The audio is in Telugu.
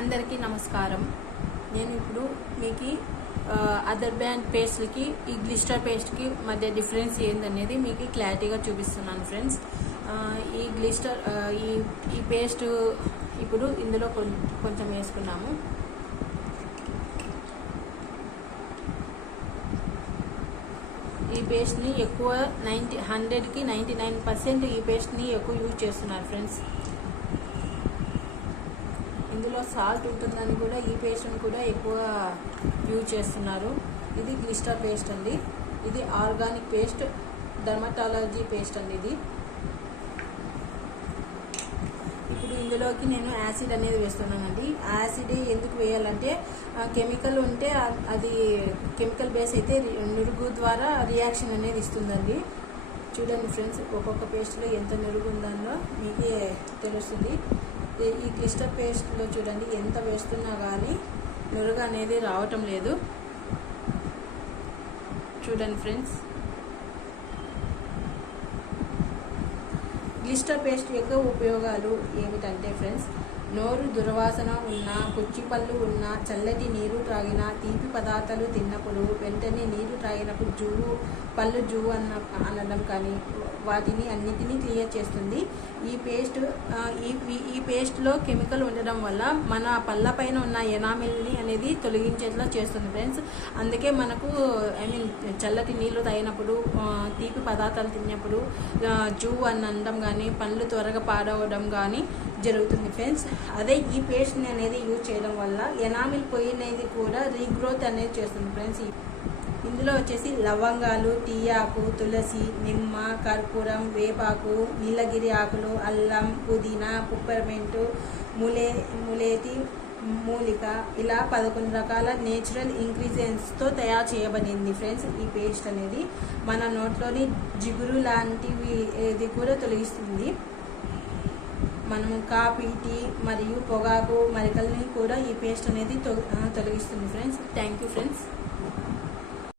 అందరికీ నమస్కారం. నేను ఇప్పుడు మీకు అదర్ బ్రాండ్ పేస్ట్లకి ఈ గ్లిస్టర్ పేస్ట్కి మధ్య డిఫరెన్స్ ఏందనేది మీకు క్లారిటీగా చూపిస్తున్నాను ఫ్రెండ్స్. ఈ గ్లిస్టర్ ఈ పేస్ట్ ఇప్పుడు ఇందులో కొంచెం వేసుకున్నాము. ఈ పేస్ట్ని ఎక్కువ 100కి 99% ఈ పేస్ట్ని ఎక్కువ యూజ్ చేస్తున్నారు ఫ్రెండ్స్. ఇందులో సాల్ట్ ఉంటుందని కూడా ఈ పేస్ట్ని కూడా ఎక్కువ యూజ్ చేస్తున్నారు. ఇది గ్లిస్టర్ పేస్ట్ అండి. ఇది ఆర్గానిక్ పేస్ట్, డర్మటాలజీ పేస్ట్ అండి. ఇది ఇప్పుడు ఇందులోకి నేను యాసిడ్ అనేది వేస్తున్నానండి. యాసిడ్ ఎందుకు వేయాలంటే కెమికల్ ఉంటే అది కెమికల్ బేస్ అయితే నురుగు ద్వారా రియాక్షన్ అనేది ఇస్తుందండి. చూడండి ఫ్రెండ్స్, ఒక్కొక్క పేస్ట్లో ఎంత నురుగు ఉందో మీకే తెలుస్తుంది. ఈ గ్లిస్టర్ పేస్ట్లో చూడండి, ఎంత వేస్తున్నా కానీ నురుగు అనేది రావటం లేదు. చూడండి ఫ్రెండ్స్, గ్లిస్టర్ పేస్ట్ యొక్క ఉపయోగాలు ఏమిటంటే ఫ్రెండ్స్, నోరు దుర్వాసన ఉన్నా, పుచ్చిపళ్ళు ఉన్నా, చల్లటి నీరు త్రాగినా, తీపి పదార్థాలు తిన్నప్పుడు వెంటనే నీరు త్రాగినప్పుడు పళ్ళు అనడం కానీ వాటిని అన్నిటినీ క్లియర్ చేస్తుంది. ఈ పేస్ట్లో కెమికల్ ఉండడం వల్ల మన పళ్ళ పైన ఉన్న ఎనామిల్ని అనేది తొలగించేట్లా చేస్తుంది ఫ్రెండ్స్. అందుకే మనకు చల్లటి నీళ్ళు తాగినప్పుడు, తీపి పదార్థాలు తిన్నప్పుడు అనడం కానీ, పళ్ళు త్వరగా పాడవడం కానీ జరుగుతుంది ఫ్రెండ్స్. అదే ఈ పేస్ట్ని అనేది యూజ్ చేయడం వల్ల ఎనామిల్ పోయినది కూడా రీగ్రోత్ అనేది చేస్తుంది ఫ్రెండ్స్. ఇందులో వచ్చేసి లవంగాలు, టీ ఆకు, తులసి, నిమ్మ, కర్పూరం, వేపాకు, నీలగిరి ఆకులు, అల్లం, పుదీనా, పిప్పర్మెంటు, ములేతి మూలిక ఇలా 11 రకాల నేచురల్ ఇంగ్రీడియంట్స్తో తయారు చేయబడింది ఫ్రెండ్స్. ఈ పేస్ట్ అనేది మన నోట్లోని జిగురు లాంటివి ఇది కూడా తొలగిస్తుంది. మనము కాఫీ, టీ మరియు పొగాకు మరికల్ని కూడా ఈ పేస్ట్ అనేది తొలగిస్తుంది ఫ్రెండ్స్. Thank you friends.